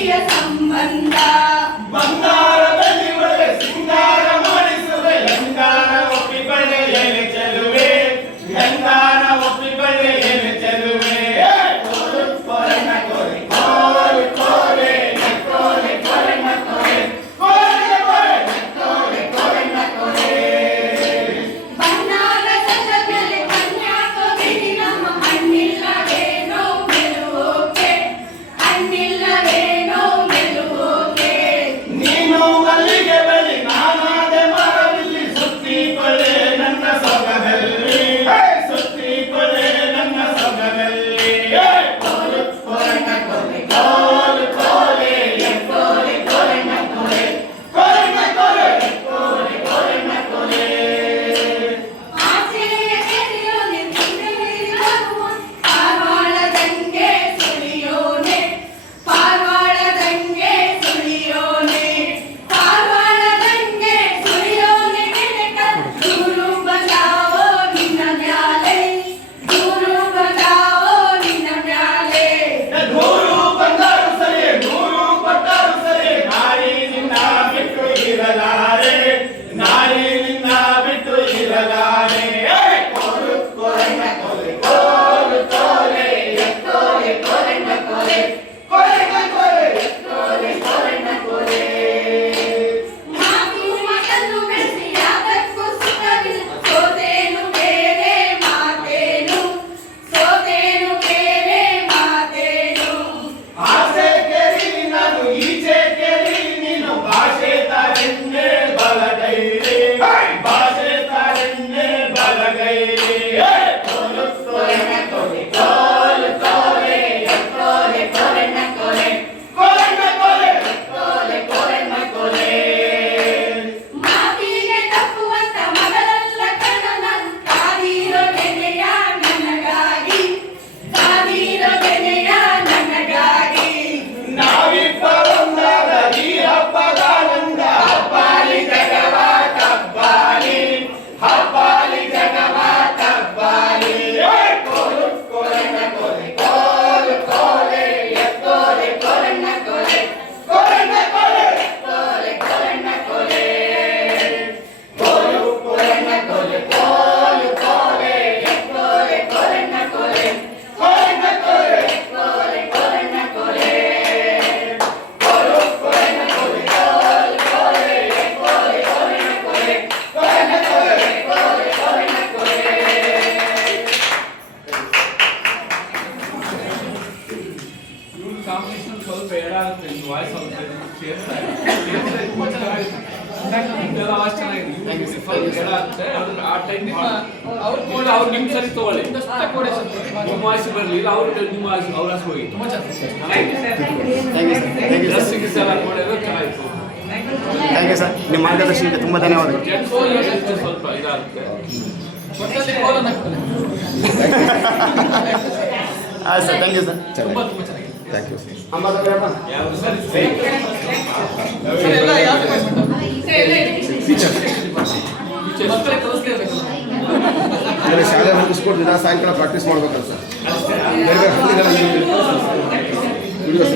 ಪ್ರೀತಿಯ ಸಂಬಂಧ ಬಂಗಾರ ಬೆಳ್ಳಿ ಒಳ್ಳೆ ಸಿಂಗಾರ ಮಾಡಿಸುವೆ ಹೆಂಗಾರ ಒಪ್ಪಿಕೊಳ್ಳೆ ಎಲೆ ಚೆಲುವೆ ಹೆಂಗಾರ ಒಪ್ಪಿಕೊಳ್ಳೆ ಎಲೆ ಚೆಲುವೆ ಕೊರನ ಕೊರೆ ಕೋರೆ ಕೋರೆ ಕೋರೆ ಕೊರನ ಕೊರೆ ಕೋರೆ ಕೋರೆ ಕೊರನ ಕೊರೆ ಬನ್ನಾರಸದ ಮೇಲೆ ಕನ್ಯಾಕುಮಾರಿ ನಮ್ಮ ಹಣ್ಣಿಲ್ಲವೇನೋ ಮೆಲುವೋಕೆ ಹಣ್ಣಿಲ್ಲವೇನೋ ಮೆಲುವೋಕೆ ನೀನು ಮಲ್ಲಿಗೆ ಬಳಿ ನಾನಾದೆ ಮರವಿಲ್ಲಿ ಸುತ್ತಿಕೊಳ್ಳೆ ನನ್ನ ಸೊಗದಲ್ಲಿ ಸುತ್ತಿಕೊಳ್ಳೆ ನನ್ನ ಸೊಗದಲ್ಲಿ ಕೊರನ ಕೊರೆ ಕೋರೆ ಕೋರೆ ಕೋರೆ ಕೊರನ ಕೊರೆ ಕೊರನ ಕೊರೆ ಕೋರೆ ಕೊರನ ಕೊರೆ ಆಸೆಯ ಕೆರೆಯೋನೆ ತಿರುಗಿರುವ ಪಾರ್ವಾಳದಂಗೆ ಸುಳಿಯೋನೆ ಪಾರ್ವಾಳದಂಗೆ ಸುಳಿಯೋನೆ ಪಾರ್ವಾಳದಂಗೆ ಸುಳಿಯೋನೆ ಕೆಣಕ ದೂರು ಬಜಾವೋ ನಿನ್ನ ಮ್ಯಾಲೆ ದೂರು ಬಜಾವೋ ನಿನ್ನ ಮ್ಯಾಲೆ ನೂರು ಬಂದರು ಸರಿ ನೂರು ಕೊಟ್ಟರು ಸರಿ ನಾಯಿ ನಿನ್ನ ಬಿಟ್ಟು ಇರಲಾರೆ ನಾಯಿ ನಿನ್ನ ಬಿಟ್ಟು ಇರಲಾರೆ ಕೊರನ ಕೊರೆ ಕೋರೆ ಕೋರೆ ಕೋರೆ ಕೊರನ ಕೊರೆ ಕೊರನ ಕೊರೆ ಕೋರೆ ಕೊರನ ಕೊರೆ ಮಾತು ಮಗನು ಬೆಳೆಸಿ ಯಾತಕ್ಕೂ ಸುಖವಿಲ್ಲ ಸೋತೇನು ಬೇರೆ ಮಾತೇನು ಸೋತೇನು ಬೇರೆ ಮಾತೇನು ಆಸೆ ಕೆರಿ ನಾನು ಈಚೆ ಕೆರಿ ನೀನು ಭಾಷೆ ತಾರೆನ್ನೆ ಬಲಗೈರೆ ಭಾಷೆ ತಾರೆನ್ನೆ ಬಲಗೈರೆ ಕೊರನ ಕೊರೆ ಕೋರೆ ಕೋರೆ ಕೋರೆ ಕೊರನ ಕೊರೆ ಕೊರನ ಕೊರೆ ಕೋರೆ ಕೊರನ ಕೊರೆ ಮಾತಿಗೆ ತಪ್ಪುವಂತ ಮಗಳೆಲ್ಲ ಕಣ್ಣನ ಕಾದಿರೋ ಬೆನೆಯ ನನಗಾಗಿ ಕಾದಿರೋ ಬೆನೆಯ ನನಗಾಗಿ ನಾವಿಬ್ಬರೊಂದಾದ ಈ ಹಬ್ಬದಾನಂದ ಹಬ್ಬಾಲಿ ಜಗವ ಕಬ್ಬಾಲಿ ಹಬ್ಬಾಲಿ ಜಗವ ಕಬ್ಬಾಲಿ ಕೊರನ ಕೊರೆ ಕೋರೆ ಕೋರೆ ಕೋರೆ ಕೊರನ ಕೊರೆ ಕೊರನ ಕೊರೆ ಕೋರೆ ಕೊರನ ಕೊರೆ ಕೊರನ ಕೊರೆ ಕೋರೆ ಕೋರೆ ಕೋರೆ ಕೊರನ ಕೊರೆ ಕೊರನ ಕೊರೆ ಕೋರೆ ಕೊರನ ಕೊರೆ ಕೊರನ ಕೊರೆ ಕೋರೆ ಕೋರೆ ಕೊರನ ಕೊರೆ ಕೊರನ ಕೊರೆ ಕೋರೆ ಕೊರನ ಕೊರೆ ಇವ್ರ ಕಾಂಪಿಟೇಷನ್ ಸ್ವಲ್ಪ ಏಡಾಗುತ್ತೆ ಈ ವಾಯ್ಸ್ ಸ್ವಲ್ಪ ಸೇರ್ತಾರೆ ತುಂಬ ಚೆನ್ನಾಗಿದೆ ಇದೆಲ್ಲ ವಾಯ್ಸ್ ಚೆನ್ನಾಗಿದೆ ಇವ್ರಿಗೆ ಸ್ವಲ್ಪ ಏಡಾಗುತ್ತೆ ಅದ್ರ ಆ ಟೈಮ್ ಅವ್ರು ನಿಮ್ಮ ಸರಿ ತಗೊಳ್ಳಿ ನಿಮ್ಮ ವಾಯ್ಸ್ ಬರಲಿ ಇಲ್ಲ ಅವ್ರು ನಿಮ್ಮ ವಾಯ್ಸ್ ಅವ್ರ ವಾಯ್ಸ್ ಹೋಗಿ ತುಂಬ ಚೆನ್ನಾಗಿದೆ ಡ್ರೆಸ್ಸಿಂಗ್ ಎಲ್ಲ ನೋಡಿದ್ರೆ ಚೆನ್ನಾಗಿತ್ತು ಥ್ಯಾಂಕ್ ಯು ಸರ್ ನಿಮ್ಮ ಮಾರ್ಗದರ್ಶನಕ್ಕೆ ತುಂಬ ಧನ್ಯವಾದಗಳು ಜೆಂಟ್ಸ್ ಸ್ವಲ್ಪ ಇದಾಗುತ್ತೆ ಆಯ್ತು ಸರ್ ಥ್ಯಾಂಕ್ ಯು ಸರ್ ತುಂಬ ಚೆನ್ನಾಗಿದೆ ಥ್ಯಾಂಕ್ ಯು ಅಂಬಾದವರಪ್ಪ ಯಾವ್ದು ಸರಿ ಮಕ್ಕಳಿಗೆ ಕಲಿಸ್ಲೇಬೇಕು ಆಮೇಲೆ ಶಾಲೆ ಮುಗಿಸ್ಕೊಟ್ಟು ದಿನ ಸಾಯಂಕಾಲ ಪ್ರಾಕ್ಟೀಸ್ ಮಾಡ್ಬೇಕಲ್ಲ ಸರ್ ಬೇರೆ ಬೇರೆ ಹಳ್ಳಿಗಳಲ್ಲಿ ವಿಡಿಯೋಸ್